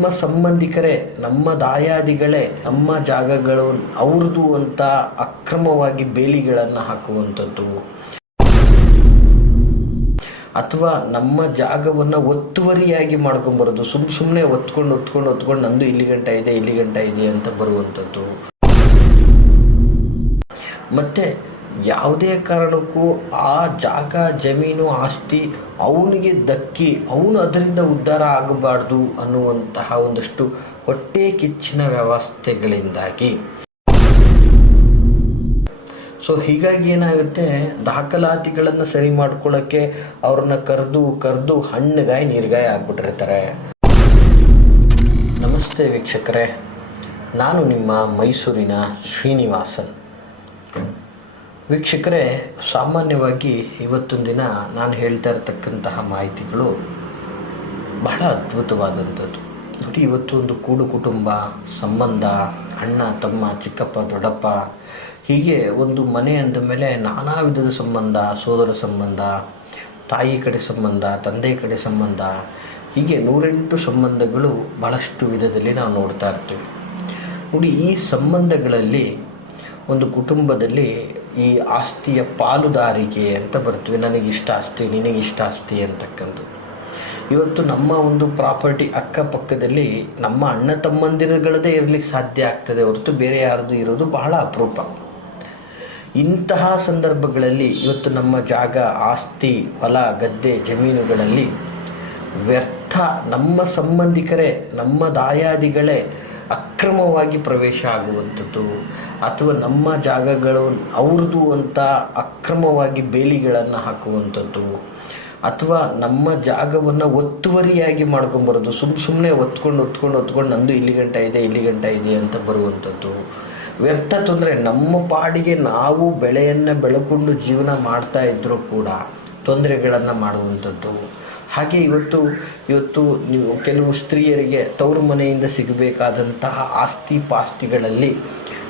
ನಮ್ಮ ಸಂಬಂಧಿಕರೇ, ನಮ್ಮ ದಾಯಾದಿಗಳೇ, ನಮ್ಮ ಜಾಗಗಳು, ಅವ್ರದ್ದು ಅಂತ ಅಕ್ರಮವಾಗಿ ಬೇಲಿಗಳನ್ನು ಹಾಕುವಂಥದ್ದು. ಅಥವಾ ನಮ್ಮ ಜಾಗವನ್ನು ಒತ್ತುವರಿಯಾಗಿ ಮಾಡ್ಕೊಂಬರೋದು, ಸುಮ್ ಸುಮ್ಮನೆ ಒತ್ಕೊಂಡು ಒತ್ಕೊಂಡು ಒತ್ಕೊಂಡು, ನಂದು ಇಲ್ಲಿ ಗಂಟ ಇದೆ, ಇಲ್ಲಿ ಗಂಟ ಇದೆ ಅಂತ ಬರುವಂಥದ್ದು. ಮತ್ತು ಯಾವುದೇ ಕಾರಣಕ್ಕೂ ಆ ಜಾಗ, ಜಮೀನು, ಆಸ್ತಿ ಅವನಿಗೆ ದಕ್ಕಿ, ಅವನು ಅದರಿಂದ ಉದ್ಧಾರ ಆಗಬಾರ್ದು ಅನ್ನುವಂತಹ ಒಂದಷ್ಟು ಹೊಟ್ಟೆ ಕಿಚ್ಚಿನ ವ್ಯವಸ್ಥೆಗಳಿಂದಾಗಿ. ಸೊ ಹೀಗಾಗಿ ಏನಾಗುತ್ತೆ? ದಾಖಲಾತಿಗಳನ್ನು ಸರಿ ಮಾಡ್ಕೊಳ್ಳೋಕ್ಕೆ ಅವ್ರನ್ನ ಕರೆದು ಕರೆದು ಹಣ್ಣುಗಾಯಿ, ನೀರ್ಗಾಯಿ ಆಗ್ಬಿಟ್ಟಿರ್ತಾರೆ. ನಮಸ್ತೆ ವೀಕ್ಷಕರೇ. ನಾನು ನಿಮ್ಮ ಮೈಸೂರಿನ ಶ್ರೀನಿವಾಸನ್. ವೀಕ್ಷಕರೇ, ಸಾಮಾನ್ಯವಾಗಿ ಇವತ್ತೊಂದು ದಿನ ನಾನು ಹೇಳ್ತಾ ಇರತಕ್ಕಂತಹ ಮಾಹಿತಿಗಳು ಬಹಳ ಅದ್ಭುತವಾದಂಥದ್ದು. ನೋಡಿ ಇವತ್ತು ಒಂದು ಕೂಡು ಕುಟುಂಬ, ಸಂಬಂಧ, ಅಣ್ಣ, ತಮ್ಮ, ಚಿಕ್ಕಪ್ಪ, ದೊಡ್ಡಪ್ಪ, ಹೀಗೆ ಒಂದು ಮನೆ ಅಂದ ಮೇಲೆ ನಾನಾ ವಿಧದ ಸಂಬಂಧ, ಸೋದರ ಸಂಬಂಧ, ತಾಯಿ ಕಡೆ ಸಂಬಂಧ, ತಂದೆ ಕಡೆ ಸಂಬಂಧ, ಹೀಗೆ ನೂರೆಂಟು ಸಂಬಂಧಗಳು ಬಹಳಷ್ಟು ವಿಧದಲ್ಲಿ ನಾವು ನೋಡ್ತಾ ಇರ್ತೀವಿ. ನೋಡಿ, ಈ ಸಂಬಂಧಗಳಲ್ಲಿ ಒಂದು ಕುಟುಂಬದಲ್ಲಿ ಈ ಆಸ್ತಿಯ ಪಾಲುದಾರಿಕೆ ಅಂತ ಬರ್ತೀವಿ ನನಗಿಷ್ಟ ಆಸ್ತಿ, ನಿನಗಿಷ್ಟ ಆಸ್ತಿ ಅಂತಕ್ಕಂಥದ್ದು. ಇವತ್ತು ನಮ್ಮ ಒಂದು ಪ್ರಾಪರ್ಟಿ ಅಕ್ಕಪಕ್ಕದಲ್ಲಿ ನಮ್ಮ ಅಣ್ಣ ತಮ್ಮಂದಿರಗಳದೇ ಇರಲಿಕ್ಕೆ ಸಾಧ್ಯ ಆಗ್ತದೆ ಹೊರತು ಬೇರೆ ಯಾರ್ದು ಇರೋದು ಬಹಳ ಅಪರೂಪ. ಇಂತಹ ಸಂದರ್ಭಗಳಲ್ಲಿ ಇವತ್ತು ನಮ್ಮ ಜಾಗ ಆಸ್ತಿ, ಹೊಲ, ಗದ್ದೆ, ಜಮೀನುಗಳಲ್ಲಿ ವ್ಯರ್ಥ ನಮ್ಮ ಸಂಬಂಧಿಕರೇ, ನಮ್ಮ ದಾಯಾದಿಗಳೇ ಅಕ್ರಮವಾಗಿ ಪ್ರವೇಶ ಆಗುವಂಥದ್ದು ಅಥವಾ ನಮ್ಮ ಜಾಗಗಳು ಅವ್ರದ್ದು ಅಂತ ಅಕ್ರಮವಾಗಿ ಬೇಲಿಗಳನ್ನು ಹಾಕುವಂಥದ್ದು ಅಥವಾ ನಮ್ಮ ಜಾಗವನ್ನು ಒತ್ತುವರಿಯಾಗಿ ಮಾಡ್ಕೊಂಬರೋದು, ಸುಮ್ ಸುಮ್ಮನೆ ಒತ್ಕೊಂಡು ಒತ್ಕೊಂಡು ಒತ್ಕೊಂಡು ನಂದು ಇಲ್ಲಿ ಗಂಟ ಇದೆ, ಇಲ್ಲಿ ಗಂಟ ಇದೆ ಅಂತ ಬರುವಂಥದ್ದು. ವ್ಯರ್ಥ ತೊಂದರೆ, ನಮ್ಮ ಪಾಡಿಗೆ ನಾವು ಬೆಳೆಯನ್ನು ಬೆಳಕೊಂಡು ಜೀವನ ಮಾಡ್ತಾ ಇದ್ದರೂ ಕೂಡ ತೊಂದರೆಗಳನ್ನು ಮಾಡುವಂಥದ್ದು. ಹಾಗೆ ಇವತ್ತು ಇವತ್ತು ನೀವು ಕೆಲವು ಸ್ತ್ರೀಯರಿಗೆ ತವರು ಮನೆಯಿಂದ ಸಿಗಬೇಕಾದಂತಹ ಆಸ್ತಿ ಪಾಸ್ತಿಗಳಲ್ಲಿ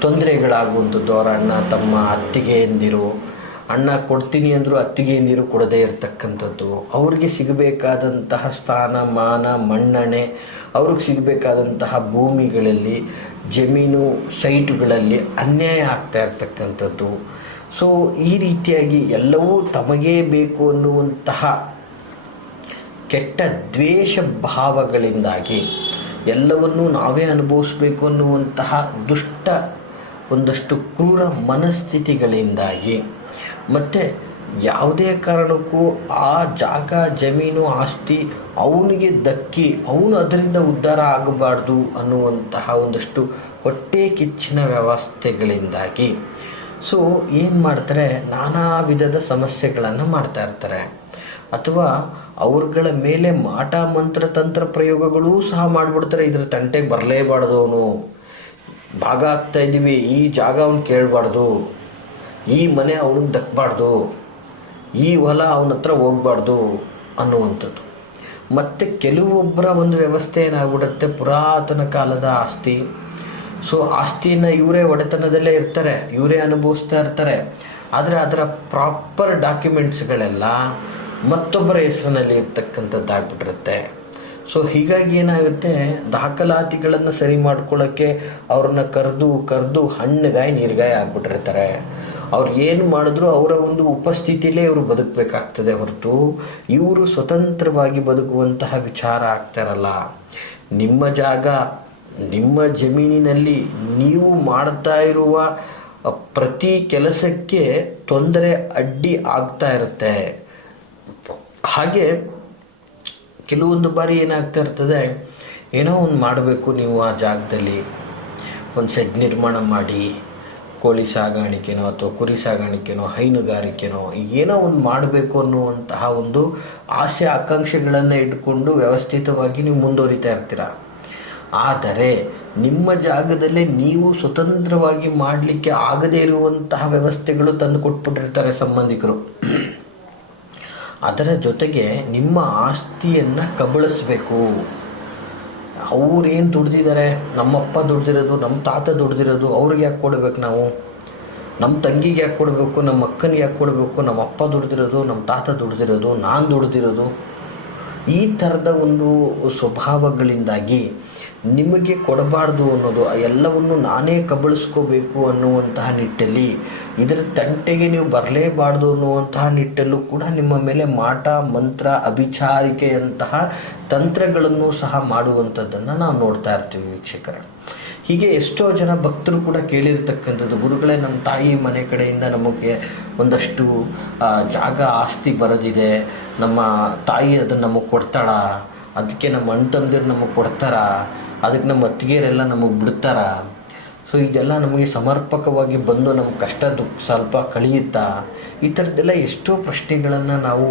ತೊಂದರೆಗಳಾಗುವಂಥದ್ದು. ಅವರ ಅಣ್ಣ, ತಮ್ಮ ಅತ್ತಿಗೆಯಂದಿರು ಅಣ್ಣ ಕೊಡ್ತೀನಿ ಅಂದರೂ ಅತ್ತಿಗೆಯಂದಿರು ಕೊಡದೇ ಇರತಕ್ಕಂಥದ್ದು. ಅವ್ರಿಗೆ ಸಿಗಬೇಕಾದಂತಹ ಸ್ಥಾನ, ಮಾನ, ಮನ್ನಣೆ, ಅವ್ರಿಗೆ ಸಿಗಬೇಕಾದಂತಹ ಭೂಮಿಗಳಲ್ಲಿ, ಜಮೀನು ಸೈಟುಗಳಲ್ಲಿ ಅನ್ಯಾಯ ಆಗ್ತಾ ಇರತಕ್ಕಂಥದ್ದು. ಸೊ, ಈ ರೀತಿಯಾಗಿ ಎಲ್ಲವೂ ತಮಗೇ ಬೇಕು ಅನ್ನುವಂತಹ ಕೆಟ್ಟ ದ್ವೇಷ ಭಾವಗಳಿಂದಾಗಿ ಎಲ್ಲವನ್ನೂ ನಾವೇ ಅನುಭವಿಸಬೇಕು ಅನ್ನುವಂತಹ ದುಷ್ಟ ಒಂದಷ್ಟು ಕ್ರೂರ ಮನಸ್ಥಿತಿಗಳಿಂದಾಗಿ. ಮತ್ತು ಯಾವುದೇ ಕಾರಣಕ್ಕೂ ಆ ಜಾಗ, ಜಮೀನು, ಆಸ್ತಿ ಅವನಿಗೆ ದಕ್ಕಿ, ಅವನು ಅದರಿಂದ ಉದ್ಧಾರ ಆಗಬಾರ್ದು ಅನ್ನುವಂತಹ ಒಂದಷ್ಟು ಹೊಟ್ಟೆ ಕಿಚ್ಚಿನ ವ್ಯವಸ್ಥೆಗಳಿಂದಾಗಿ. ಸೊ ಏನು ಮಾಡ್ತಾರೆ? ನಾನಾ ವಿಧದ ಸಮಸ್ಯೆಗಳನ್ನು ಮಾಡ್ತಾ ಇರ್ತಾರೆ. ಅಥವಾ ಅವ್ರಗಳ ಮೇಲೆ ಮಾಟ ಮಂತ್ರ ತಂತ್ರ ಪ್ರಯೋಗಗಳೂ ಸಹ ಮಾಡಿಬಿಡ್ತಾರೆ. ಇದ್ರ ತಂಟೆಗೆ ಬರಲೇಬಾರ್ದು ಅವನು. ಭಾಗ ಆಗ್ತಾ ಇದ್ದೀವಿ. ಈ ಜಾಗ ಅವ್ನು ಕೇಳಬಾರ್ದು. ಈ ಮನೆ ಅವನಿಗೆ ದಕ್ಕಬಾರ್ದು ಈ ಹೊಲ ಅವನ ಹತ್ರ ಹೋಗ್ಬಾರ್ದು ಅನ್ನುವಂಥದ್ದು. ಮತ್ತು ಕೆಲವೊಬ್ಬರ ಒಂದು ವ್ಯವಸ್ಥೆ ಏನಾಗ್ಬಿಡುತ್ತೆ? ಪುರಾತನ ಕಾಲದ ಆಸ್ತಿ. ಸೊ, ಆಸ್ತಿನ ಇವರೇ ಒಡೆತನದಲ್ಲೇ ಇರ್ತಾರೆ. ಇವರೇ ಅನುಭವಿಸ್ತಾ ಇರ್ತಾರೆ. ಆದರೆ ಅದರ ಪ್ರಾಪರ್ ಡಾಕ್ಯುಮೆಂಟ್ಸ್ಗಳೆಲ್ಲ ಮತ್ತೊಬ್ಬರ ಹೆಸರಿನಲ್ಲಿ ಇರ್ತಕ್ಕಂಥದ್ದಾಗ್ಬಿಟ್ಟಿರುತ್ತೆ. ಸೊ ಹೀಗಾಗಿ ಏನಾಗುತ್ತೆ? ದಾಖಲಾತಿಗಳನ್ನು ಸರಿ ಮಾಡ್ಕೊಳ್ಳೋಕ್ಕೆ ಅವ್ರನ್ನ ಕರೆದು ಕರೆದು ಹಣ್ಣುಗಾಯಿ, ನೀರ್ಗಾಯಿ ಆಗ್ಬಿಟ್ಟಿರ್ತಾರೆ. ಅವ್ರು ಏನು ಮಾಡಿದ್ರು ಅವರ ಒಂದು ಉಪಸ್ಥಿತಿಲೇ ಇವರು ಬದುಕಬೇಕಾಗ್ತದೆ ಹೊರತು. ಇವರು ಸ್ವತಂತ್ರವಾಗಿ ಬದುಕುವಂತಹ ವಿಚಾರ ಆಗ್ತಾರಲ್ಲ. ನಿಮ್ಮ ಜಾಗ, ನಿಮ್ಮ ಜಮೀನಿನಲ್ಲಿ ನೀವು ಮಾಡ್ತಾ ಇರುವ ಪ್ರತಿ ಕೆಲಸಕ್ಕೆ ತೊಂದರೆ ಅಡ್ಡಿ ಆಗ್ತಾ ಇರುತ್ತೆ. ಹಾಗೆ ಕೆಲವೊಂದು ಬಾರಿ ಏನಾಗ್ತಾ ಇರ್ತದೆ, ಏನೋ ಒಂದು ಮಾಡಬೇಕು ನೀವು ಆ ಜಾಗದಲ್ಲಿ. ಒಂದು ಸೆಡ್ ನಿರ್ಮಾಣ ಮಾಡಿ, ಕೋಳಿ ಸಾಗಾಣಿಕೆನೋ ಅಥವಾ ಕುರಿ ಸಾಗಾಣಿಕೆನೋ, ಹೈನುಗಾರಿಕೆನೋ ಏನೋ ಒಂದು ಮಾಡಬೇಕು ಅನ್ನುವಂತಹ ಒಂದು ಆಸೆ, ಆಕಾಂಕ್ಷೆಗಳನ್ನು ಇಟ್ಕೊಂಡು ವ್ಯವಸ್ಥಿತವಾಗಿ ನೀವು ಮುಂದುವರಿತಾ ಇರ್ತೀರ? ಆದರೆ ನಿಮ್ಮ ಜಾಗದಲ್ಲೇ ನೀವು ಸ್ವತಂತ್ರವಾಗಿ ಮಾಡಲಿಕ್ಕೆ ಆಗದೇ ಇರುವಂತಹ ವ್ಯವಸ್ಥೆಗಳು ತಂದು ಕೊಟ್ಬಿಟ್ಟಿರ್ತಾರೆ ಸಂಬಂಧಿಕರು. ಅದರ ಜೊತೆಗೆ ನಿಮ್ಮ ಆಸ್ತಿಯನ್ನು ಕಬಳಿಸ್ಬೇಕು. ಅವ್ರೇನು ದುಡ್ದಿದ್ದಾರೆ ನಮ್ಮಪ್ಪ ದುಡ್ದಿರೋದು ನಮ್ಮ ತಾತ ದುಡ್ದಿರೋದು, ಅವ್ರಿಗೆ ಯಾಕೆ ಕೊಡಬೇಕು ನಾವು? ನಮ್ಮ ತಂಗಿಗೆ ಯಾಕೆ ಕೊಡಬೇಕು? ನಮ್ಮ ಅಕ್ಕನಿಗೆ ಯಾಕೆ ಕೊಡಬೇಕು? ನಮ್ಮ ಅಪ್ಪ ದುಡ್ದಿರೋದು ನಮ್ಮ ತಾತ ದುಡ್ದಿರೋದು, ನಾನು ದುಡ್ದಿರೋದು. ಈ ಥರದ ಒಂದು ಸ್ವಭಾವಗಳಿಂದಾಗಿ ನಿಮಗೆ ಕೊಡಬಾರ್ದು ಅನ್ನೋದು ಎಲ್ಲವನ್ನು ನಾನೇ ಕಬಳಿಸ್ಕೋಬೇಕು ಅನ್ನುವಂತಹ ನಿಟ್ಟಲ್ಲಿ, ಇದರ ತಂಟೆಗೆ ನೀವು ಬರಲೇಬಾರ್ದು ಅನ್ನುವಂತಹ ನಿಟ್ಟಲ್ಲೂ ಕೂಡ ನಿಮ್ಮ ಮೇಲೆ ಮಾಟ, ಮಂತ್ರ ಅಭಿಚಾರಿಕೆಯಂತಹ ತಂತ್ರಗಳನ್ನು ಸಹ ಮಾಡುವಂಥದ್ದನ್ನು ನಾವು ನೋಡ್ತಾ ಇರ್ತೀವಿ ವೀಕ್ಷಕರೇ. ಹೀಗೆ ಎಷ್ಟೋ ಜನ ಭಕ್ತರು ಕೂಡ ಕೇಳಿರ್ತಕ್ಕಂಥದ್ದು, ಗುರುಗಳೇ ನಮ್ಮ ತಾಯಿ ಮನೆ ಕಡೆಯಿಂದ ನಮಗೆ ಒಂದಷ್ಟು ಜಾಗ ಆಸ್ತಿ ಬರೋದಿದೆ, ನಮ್ಮ ತಾಯಿ ಅದನ್ನು ನಮಗೆ ಕೊಡ್ತಾಳ? ಅದಕ್ಕೆ ನಮ್ಮ ಅಣ್ಣ ತಂದಿರು ನಮಗೆ ಕೊಡ್ತಾರ, ಅದಕ್ಕೆ ನಮ್ಮ ಅತ್ತಿಗೆಯರೆಲ್ಲ ನಮಗೆ ಬಿಡ್ತಾರ. ಸೊ ಇದೆಲ್ಲ ನಮಗೆ ಸಮರ್ಪಕವಾಗಿ ಬಂದು ನಮ್ಮ ಕಷ್ಟ ದುಃಖ ಸ್ವಲ್ಪ ಕಳೆಯುತ್ತಾ? ಈ ಥರದ್ದೆಲ್ಲ ಎಷ್ಟೋ ಪ್ರಶ್ನೆಗಳನ್ನು ನಾವು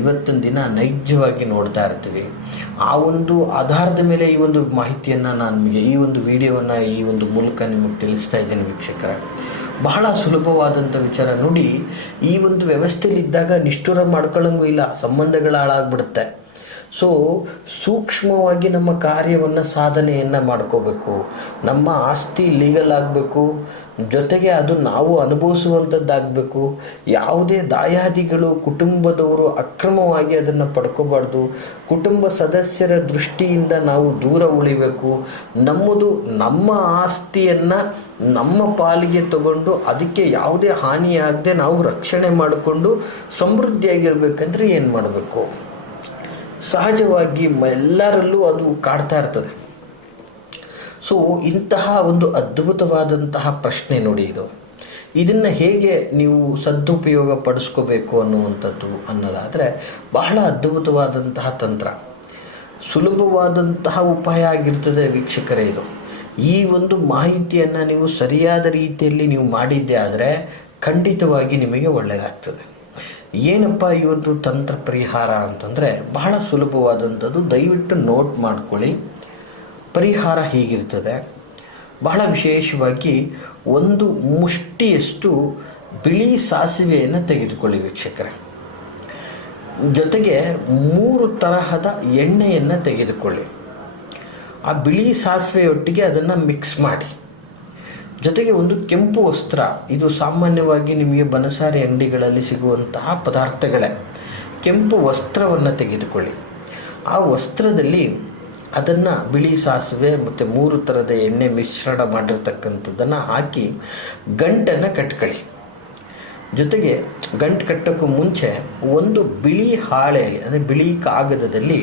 ಇವತ್ತಿನ ದಿನ ನೈಜವಾಗಿ ನೋಡ್ತಾ ಇರ್ತೀವಿ. ಆ ಒಂದು ಆಧಾರದ ಮೇಲೆ ಈ ಒಂದು ಮಾಹಿತಿಯನ್ನು ನಾನು ನಿಮಗೆ, ಈ ಒಂದು ವಿಡಿಯೋವನ್ನು ಈ ಒಂದು ಮೂಲಕ ನಿಮಗೆ ತಿಳಿಸ್ತಾ ಇದ್ದೀನಿ ವೀಕ್ಷಕರ. ಬಹಳ ಸುಲಭವಾದಂಥ ವಿಚಾರ ನೋಡಿ, ಈ ಒಂದು ವ್ಯವಸ್ಥೆಯಲ್ಲಿದ್ದಾಗ ನಿಷ್ಠುರ ಮಾಡ್ಕೊಳ್ಳೋಂಗೂ ಇಲ್ಲ, ಸಂಬಂಧಗಳು ಹಾಳಾಗ್ಬಿಡುತ್ತೆ. ಸೊ ಸೂಕ್ಷ್ಮವಾಗಿ ನಮ್ಮ ಕಾರ್ಯವನ್ನು ಸಾಧನೆಯನ್ನು ಮಾಡ್ಕೋಬೇಕು. ನಮ್ಮ ಆಸ್ತಿ ಲೀಗಲ್ ಆಗಬೇಕು. ಜೊತೆಗೆ ಅದು ನಾವು ಅನುಭವಿಸುವಂಥದ್ದಾಗಬೇಕು ಯಾವುದೇ ದಾಯಾದಿಗಳು, ಕುಟುಂಬದವರು ಅಕ್ರಮವಾಗಿ ಅದನ್ನು ಪಡ್ಕೋಬಾರ್ದು. ಕುಟುಂಬ ಸದಸ್ಯರ ದೃಷ್ಟಿಯಿಂದ ನಾವು ದೂರ ಉಳಿಬೇಕು. ನಮ್ಮದು ನಮ್ಮ ಆಸ್ತಿಯನ್ನು ನಮ್ಮ ಪಾಲಿಗೆ ತಗೊಂಡು ಅದಕ್ಕೆ ಯಾವುದೇ ಹಾನಿಯಾಗದೆ ನಾವು ರಕ್ಷಣೆ ಮಾಡಿಕೊಂಡು ಸಮೃದ್ಧಿಯಾಗಿರ್ಬೇಕಂದ್ರೆ ಏನು ಮಾಡಬೇಕು? ಸಹಜವಾಗಿ ಎಲ್ಲರಲ್ಲೂ ಅದು ಕಾಡ್ತಾ ಇರ್ತದೆ. ಸೊ ಇಂತಹ ಒಂದು ಅದ್ಭುತವಾದಂತಹ ಪ್ರಶ್ನೆ ನೋಡಿ ಇದು. ಇದನ್ನು ಹೇಗೆ ನೀವು ಸದುಪಯೋಗ ಪಡಿಸ್ಕೋಬೇಕು ಅನ್ನುವಂಥದ್ದು ಅನ್ನೋದಾದರೆ, ಬಹಳ ಅದ್ಭುತವಾದಂತಹ ತಂತ್ರ. ಸುಲಭವಾದಂತಹ ಉಪಾಯ ಆಗಿರ್ತದೆ ವೀಕ್ಷಕರೇ ಇದು. ಈ ಒಂದು ಮಾಹಿತಿಯನ್ನು ನೀವು ಸರಿಯಾದ ರೀತಿಯಲ್ಲಿ ನೀವು ಮಾಡಿದ್ದೆ ಆದರೆ ಖಂಡಿತವಾಗಿ ನಿಮಗೆ ಒಳ್ಳೆಯದಾಗ್ತದೆ ಏನಪ್ಪ ಇವತ್ತು ತಂತ್ರ ಪರಿಹಾರ ಅಂತಂದರೆ ಬಹಳ ಸುಲಭವಾದಂಥದ್ದು, ದಯವಿಟ್ಟು ನೋಟ್ ಮಾಡ್ಕೊಳ್ಳಿ. ಪರಿಹಾರ ಹೀಗಿರ್ತದೆ. ಬಹಳ ವಿಶೇಷವಾಗಿ ಒಂದು ಮುಷ್ಟಿಯಷ್ಟು ಬಿಳಿ ಸಾಸಿವೆಯನ್ನು ತೆಗೆದುಕೊಳ್ಳಿ ವೀಕ್ಷಕರೇ. ಜೊತೆಗೆ ಮೂರು ತರಹದ ಎಣ್ಣೆಯನ್ನು ತೆಗೆದುಕೊಳ್ಳಿ. ಆ ಬಿಳಿ ಸಾಸಿವೆಯೊಟ್ಟಿಗೆ ಅದನ್ನು ಮಿಕ್ಸ್ ಮಾಡಿ. ಜೊತೆಗೆ ಒಂದು ಕೆಂಪು ವಸ್ತ್ರ, ಇದು ಸಾಮಾನ್ಯವಾಗಿ ನಿಮಗೆ ಬನಸಾರಿ ಅಂಗಡಿಗಳಲ್ಲಿ ಸಿಗುವಂತಹ ಪದಾರ್ಥಗಳೇ. ಕೆಂಪು ವಸ್ತ್ರವನ್ನು ತೆಗೆದುಕೊಳ್ಳಿ. ಆ ವಸ್ತ್ರದಲ್ಲಿ ಅದನ್ನು ಬಿಳಿ ಸಾಸಿವೆ ಮತ್ತು ಮೂರು ಥರದ ಎಣ್ಣೆ ಮಿಶ್ರಣ ಮಾಡಿರ್ತಕ್ಕಂಥದ್ದನ್ನು ಹಾಕಿ ಗಂಟನ್ನು ಕಟ್ಕೊಳ್ಳಿ. ಜೊತೆಗೆ ಗಂಟು ಕಟ್ಟೋಕ್ಕೂ ಮುಂಚೆ ಒಂದು ಬಿಳಿ ಹಾಳೆಯಲ್ಲಿ, ಅಂದರೆ ಬಿಳಿ ಕಾಗದದಲ್ಲಿ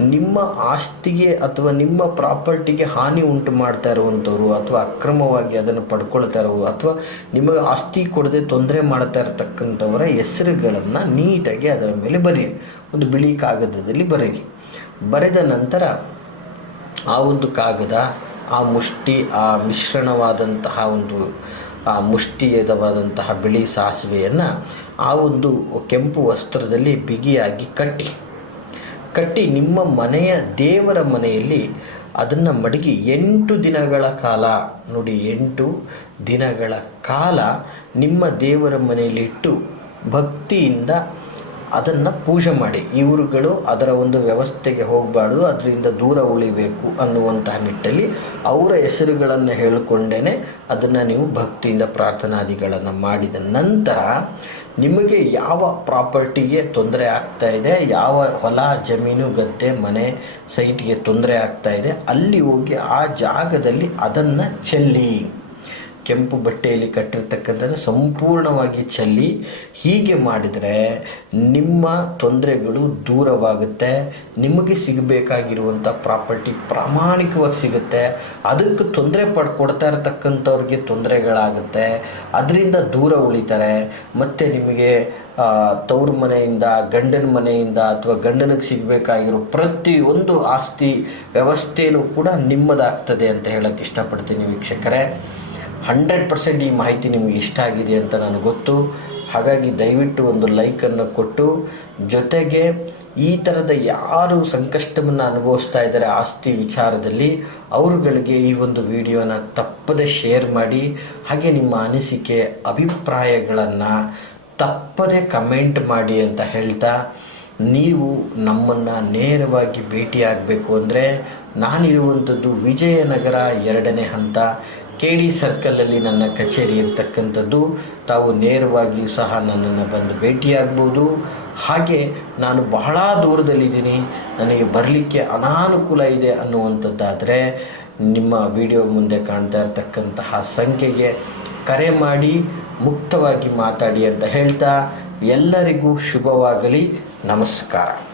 ನಿಮ್ಮ ಆಸ್ತಿಗೆ ಅಥವಾ ನಿಮ್ಮ ಪ್ರಾಪರ್ಟಿಗೆ ಹಾನಿ ಉಂಟು ಮಾಡ್ತಾ ಇರುವಂಥವ್ರು ಅಥವಾ ಅಕ್ರಮವಾಗಿ ಅದನ್ನು ಪಡ್ಕೊಳ್ತಾ ಇರೋ ಅಥವಾ ನಿಮಗೆ ಆಸ್ತಿ ಕೊಡದೆ ತೊಂದರೆ ಮಾಡ್ತಾ ಇರತಕ್ಕಂಥವರ ಹೆಸರುಗಳನ್ನು ನೀಟಾಗಿ ಅದರ ಮೇಲೆ ಬರೀರಿ ಒಂದು ಬಿಳಿ ಕಾಗದದಲ್ಲಿ ಬರೀರಿ ಬರೆದ ನಂತರ ಆ ಒಂದು ಕಾಗದ, ಆ ಮುಷ್ಟಿ, ಆ ಮಿಶ್ರಣವಾದಂತಹ ಒಂದು, ಆ ಮುಷ್ಟಿಯದವಾದಂತಹ ಬಿಳಿ ಸಾಸಿವೆಯನ್ನು ಆ ಒಂದು ಕೆಂಪು ವಸ್ತ್ರದಲ್ಲಿ ಬಿಗಿಯಾಗಿ ಕಟ್ಟಿ. ಕಟ್ಟಿ ನಿಮ್ಮ ಮನೆಯ ದೇವರ ಮನೆಯಲ್ಲಿ ಅದನ್ನು ಮಡಗಿ ಎಂಟು ದಿನಗಳ ಕಾಲ, ನೋಡಿ ಎಂಟು ದಿನಗಳ ಕಾಲ ನಿಮ್ಮ ದೇವರ ಮನೆಯಲ್ಲಿಟ್ಟು ಭಕ್ತಿಯಿಂದ ಅದನ್ನು ಪೂಜೆ ಮಾಡಿ. ಇವರುಗಳು ಅದರ ಒಂದು ವ್ಯವಸ್ಥೆಗೆ ಹೋಗಬಾರ್ದು, ಅದರಿಂದ ದೂರ ಉಳಿಬೇಕು ಅನ್ನುವಂತಹ ನಿಟ್ಟಲ್ಲಿ ಅವರ ಹೆಸರುಗಳನ್ನು ಹೇಳಿಕೊಂಡೇ ಅದನ್ನು ನೀವು ಭಕ್ತಿಯಿಂದ ಪ್ರಾರ್ಥನಾದಿಗಳನ್ನು ಮಾಡಿದ ನಂತರ ನಿಮಗೆ ಯಾವ ಪ್ರಾಪರ್ಟಿಗೆ ತೊಂದರೆ ಆಗ್ತಾ ಇದೆ, ಯಾವ ಹೊಲ, ಜಮೀನು, ಗದ್ದೆ, ಮನೆ ಸೈಟ್ಗೆ ತೊಂದರೆ ಆಗ್ತಾ ಇದೆ, ಅಲ್ಲಿ ಹೋಗಿ ಆ ಜಾಗದಲ್ಲಿ ಅದನ್ನು ಚೆಲ್ಲಿ. ಕೆಂಪು ಬಟ್ಟೆಯಲ್ಲಿ ಕಟ್ಟಿರ್ತಕ್ಕಂಥದ್ದು ಸಂಪೂರ್ಣವಾಗಿ ಚೆಲ್ಲಿ ಹೀಗೆ ಮಾಡಿದರೆ ನಿಮ್ಮ ತೊಂದರೆಗಳು ದೂರವಾಗುತ್ತೆ, ನಿಮಗೆ ಸಿಗಬೇಕಾಗಿರುವಂಥ ಪ್ರಾಪರ್ಟಿ ಪ್ರಾಮಾಣಿಕವಾಗಿ ಸಿಗುತ್ತೆ, ಅದಕ್ಕೆ ತೊಂದರೆ ಪಡ್ಕೊಡ್ತಾ ಇರತಕ್ಕಂಥವ್ರಿಗೆ ತೊಂದರೆಗಳಾಗುತ್ತೆ, ಅದರಿಂದ ದೂರ ಉಳಿತಾರೆ. ಮತ್ತು ನಿಮಗೆ ತವ್ರ ಮನೆಯಿಂದ, ಗಂಡನ ಮನೆಯಿಂದ ಅಥವಾ ಗಂಡನಿಗೆ ಸಿಗಬೇಕಾಗಿರೋ ಪ್ರತಿಯೊಂದು ಆಸ್ತಿ ವ್ಯವಸ್ಥೆಯೂ ಕೂಡ ನಿಮ್ಮದಾಗ್ತದೆ ಅಂತ ಹೇಳಕ್ಕೆ ಇಷ್ಟಪಡ್ತೀನಿ ವೀಕ್ಷಕರೇ. ಹಂಡ್ರೆಡ್ ಪರ್ಸೆಂಟ್ ಈ ಮಾಹಿತಿ ನಿಮಗೆ ಇಷ್ಟ ಆಗಿದೆ ಅಂತ ನನಗೆ ಗೊತ್ತು. ಹಾಗಾಗಿ ದಯವಿಟ್ಟು ಒಂದು ಲೈಕನ್ನು ಕೊಟ್ಟು, ಜೊತೆಗೆ ಈ ಥರದ ಯಾರು ಸಂಕಷ್ಟವನ್ನು ಅನುಭವಿಸ್ತಾ ಇದ್ದಾರೆ ಆಸ್ತಿ ವಿಚಾರದಲ್ಲಿ, ಅವರುಗಳಿಗೆ ಈ ಒಂದು ವಿಡಿಯೋನ ತಪ್ಪದೆ ಶೇರ್ ಮಾಡಿ, ಹಾಗೆ ನಿಮ್ಮ ಅನಿಸಿಕೆ, ಅಭಿಪ್ರಾಯಗಳನ್ನು ತಪ್ಪದೆ ಕಮೆಂಟ್ ಮಾಡಿ ಅಂತ ಹೇಳ್ತಾ, ನೀವು ನಮ್ಮನ್ನು ನೇರವಾಗಿ ಭೇಟಿಯಾಗಬೇಕು ಅಂದರೆ, ನಾನಿರುವಂಥದ್ದು ವಿಜಯನಗರ ಎರಡನೇ ಹಂತ. ಕೆ ಡಿ ಸರ್ಕಲಲ್ಲಿ ನನ್ನ ಕಚೇರಿ ಇರತಕ್ಕಂಥದ್ದು. ತಾವು ನೇರವಾಗಿಯೂ ಸಹ ನನ್ನನ್ನು ಬಂದು ಭೇಟಿಯಾಗ್ಬೋದು. ಹಾಗೆ ನಾನು ಬಹಳ ದೂರದಲ್ಲಿದ್ದೀನಿ. ನನಗೆ ಬರಲಿಕ್ಕೆ ಅನಾನುಕೂಲ ಇದೆ ಅನ್ನುವಂಥದ್ದಾದರೆ ನಿಮ್ಮ ವಿಡಿಯೋ ಮುಂದೆ ಕಾಣ್ತಾ ಇರತಕ್ಕಂತಹ ಸಂಖ್ಯೆಗೆ ಕರೆ ಮಾಡಿ, ಮುಕ್ತವಾಗಿ ಮಾತಾಡಿ ಅಂತ ಹೇಳ್ತಾ ಎಲ್ಲರಿಗೂ ಶುಭವಾಗಲಿ. ನಮಸ್ಕಾರ.